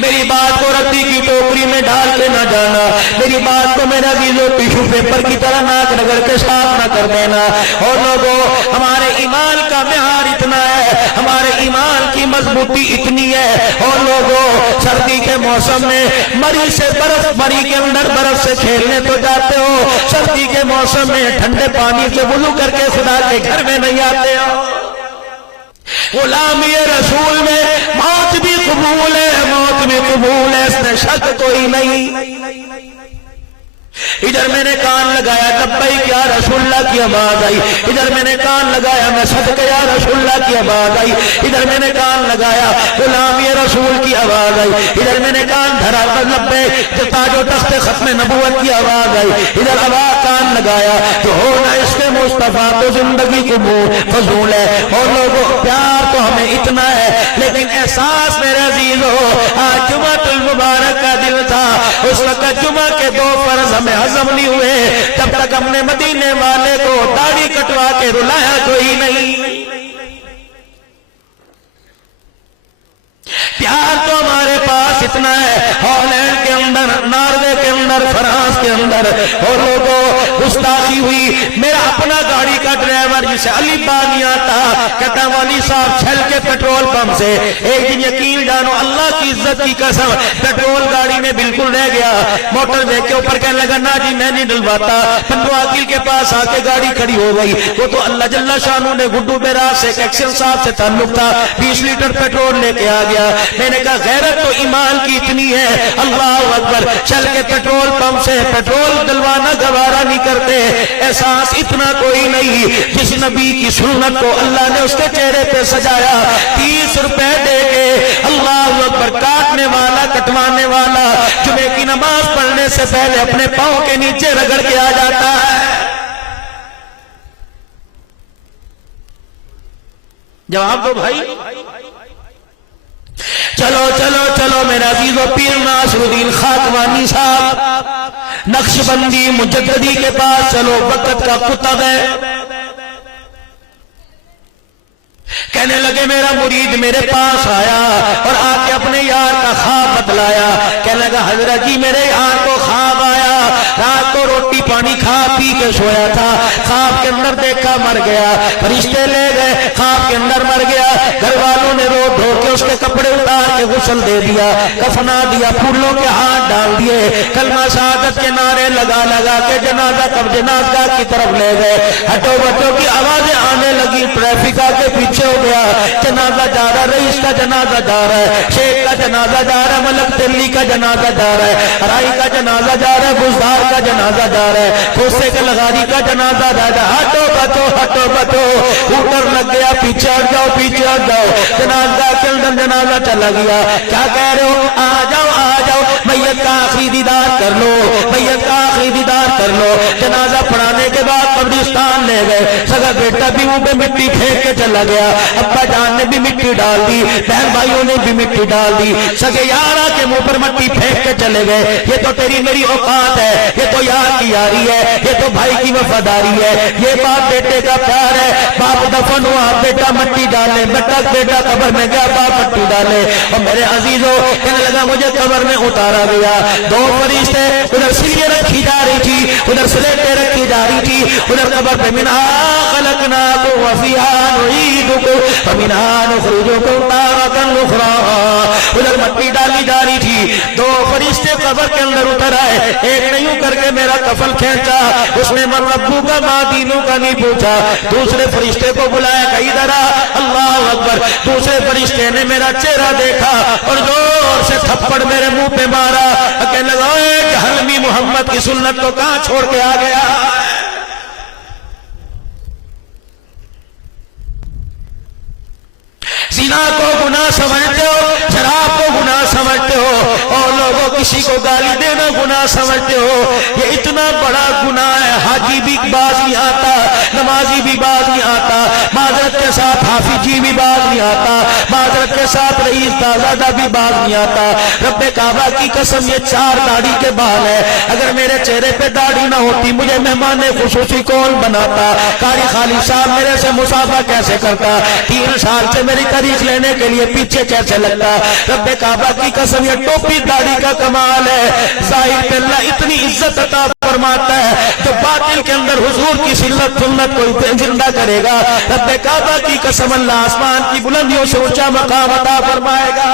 میری بات کو رتی کی ٹوکری میں ڈال کے نہ جانا، میری بات کو میرا عزیزو ٹیشو پیپر کی طرح ناک رگڑ کے صاف نہ کر دینا۔ اور لوگوں ہمارے ایمان کا معیار اتنا ہے، ہمارے ایمان کی مضبوطی اتنی ہے، اور لوگوں سردی کے موسم میں مری سے برف، مری کے اندر برف سے کھیلنے تو جاتے ہو، سردی کے موسم میں ٹھنڈے پانی سے وضو کر کے خدا کے گھر میں نہیں آتے ہو۔ غلامی رسول میں موت بھی قبول ہے، موت بھی قبول ہے، اس میں شک کوئی نہیں۔ ادھر میں نے کان لگایا لبیک یا رسول اللہ کی آواز آئی، ادھر میں نے کان لگایا میں صدقے یا رسول اللہ کی آواز آئی، ادھر میں نے کان لگایا غلامی رسول کی آواز آئی، ادھر میں نے کان دھرا لبیک جو تاج و تخت ختم نبوت کی آواز آئی، ادھر آواز کان لگایا تو ہونا اس کے مصطفیٰ تو زندگی کو فضول ہے۔ اور لوگوں پیار تو ہمیں اتنا ہے، لیکن احساس میرے عزیز ہو، آج جمعہ المبارک کا دل تھا، اس وقت جمعہ کے دو فرض ہمیں ہضم نہیں ہوئے جب تک ہم نے مدینے والے کو داڑھی کٹوا کے رلایا کوئی نہیں۔ پیار تو ہمارے پاس اتنا ہے، ہالینڈ کے اندر، ناروے کے اندر، فرانس کے اندر، اور لوگوں گستاخی ہوئی۔ میرا اپنا گاڑی کا ڈرائیور جسے علی با نہیں آتا، کہتا والی صاحب چھل کے پیٹرول پمپ سے ایک دن یقین جانو اللہ کی عزت کی قسم پیٹرول گاڑی میں بالکل رہ گیا، موٹر وے کے اوپر کہنے لگا نا جی میں نہیں ڈلواتا، پنڈو عاقل کے پاس آ کے گاڑی کھڑی ہو گئی۔ وہ تو اللہ جل شانہ نے گڈو بیراج سے ایکشن صاحب سے تعلق تھا، 20 لیٹر پیٹرول لے کے آ گیا۔ میں نے کہا غیرت تو ایمان کی اتنی ہے، اللہ اکبر، چل کے پیٹرول پمپ سے پیٹرول ڈلوانا گوارا نہیں کرتے، احساس اتنا کوئی نہیں۔ جس نبی کی سنت کو اللہ نے اس کے چہرے پہ سجایا، 30 روپے دے کے، اللہ اکبر، کاٹنے والا کٹوانے والا جمعے کی نماز پڑھنے سے پہلے اپنے پاؤں کے نیچے رگڑ کے آ جاتا ہے۔ جواب دو بھائی۔ چلو چلو چلو میرا عزیزو، پیر ناصر الدین خاکوانی صاحب نقشبندی مجددی کے پاس چلو، وقت کا قطب ہے۔ کہنے لگے میرا مرید میرے پاس آیا اور آ کے اپنے یار کا خواب بتلایا، کہنے لگا حضرت جی میرے یار کو خواب آیا، رات کو روٹی پانی کھا پی کے سویا تھا، خواب کے اندر دیکھا مر گیا، فرشتے لے گئے، خواب کے اندر مر گیا، گھر والوں نے رو دھو کے اس کے کپڑے اتار کے غسل دے دیا، کفنا دیا، پھولوں کے ہاتھ ڈال دیے، کلمہ شہادت کے نعرے لگا لگا کے جنازہ کب جنازہ کی طرف لے گئے۔ ہٹو بٹو کی آوازیں آنے لگی، ٹریفک آ کے پیچھے ہو گیا، جنازہ جا رہا ہے، رئیس کا جنازہ جا رہا ہے، شیخ کا جنازہ جا رہا ہے، ملک دلی کا جنازہ جا رہا ہے، رائی کا جنازہ جا رہا ہے، گزدار کا جنازہ جا رہا ہے، کوسے کے لغاری کا جنازہ جا رہا ہے۔ ہٹو بچو ہٹو بچو، اوپر لگ گیا، پیچھے ہٹ جاؤ پیچھے ہٹ جاؤ، جنازہ کے اندر جنازہ چلا گیا۔ کیا کہہ رہے ہو؟ آ جاؤ آ جاؤ، میت کا آخری دیدار کر لو، میت کا آخری دیدار کر لو۔ جنازہ پڑھانے کے بعد قبرستان لے گئے، سگا بیٹا بھی منہ پہ مٹی پھینک کے چلا گیا، ابا جان نے بھی مٹی ڈال دی، بہن بھائیوں نے بھی مٹی ڈال دی، سگے یارا کے منہ پر مٹی پھینک کے چلے گئے۔ یہ تو تیری میری اوقات ہے، یہ تو یار کی یاری ہے، یہ تو بھائی کی وفاداری ہے، یہ باپ بیٹے کا پیار ہے۔ باپ دفن ہوا، بیٹا مٹی ڈالے، بیٹا قبر میں گیا، باپ مٹی ڈالے۔ اور میرے عزیزوں کہنے لگا مجھے قبر میں اتارا گیا، دو فرشتے، ادھر سلیے رکھی جا رہی تھی، ادھر سلیٹیں رکھی جا رہی تھی، ادھر قبر پہ منہا خلقناکم وفیہا نعیدکم ومنہا نخرجکم تارۃ اخری، ادھر مٹی ڈالی جا رہی تھی، دو فرشتے قبر کے اندر اتر آئے، ایک نے یوں کر کے میرا کفن کھینچا، اس نے من ربو کا ما دینوں کا نہیں پوچھا، دوسرے فرشتے کو بلایا کہ ادھر آ، اللہ اکبر، دوسرے فرشتے نے میرا چہرہ دیکھا اور زور سے تھپڑ میرے منہ پہ مارا، کہنے لگا اے جہنمی، محمد کی سنت کو کہاں چھوڑ کے آ گیا؟ زنا کو گناہ سمجھتے ہو، شراب کو گناہ سمجھتے ہو، اور لوگوں کسی کو گالی دینا گناہ سمجھتے ہو، یہ اتنا بڑا گناہ ہے۔ حاجی بھی باز نہیں آتا، نمازی بھی باز نہیں آتا، معذرت کے ساتھ حافظ جی بھی باز نہیں آتا، معذرت کے ساتھ رئیس دازادہ بھی باز نہیں آتا۔ رب کعبہ کی قسم یہ 4 داڑھی کے بال ہے، اگر میرے چہرے پہ داڑھی نہ ہوتی مجھے مہمان خصوصی کون بناتا؟ قاری خالد صاحب میرے سے مسافہ کیسے کرتا؟ 3 سال سے میری تاریخ لینے کے لیے پیچھے کیسے لگتا؟ رب کعبہ کی قسم یہ ٹوپی داڑھی کا کمال ہے۔ ظاہر پہ اللہ اتنی عزت عطا فرماتا ہے جو باطن کے اندر حضور کی سنت کو زندہ کرے گا، رب کعبہ کی قسم اللہ آسمان کی بلندیوں سے اونچا مقام عطا فرمائے گا۔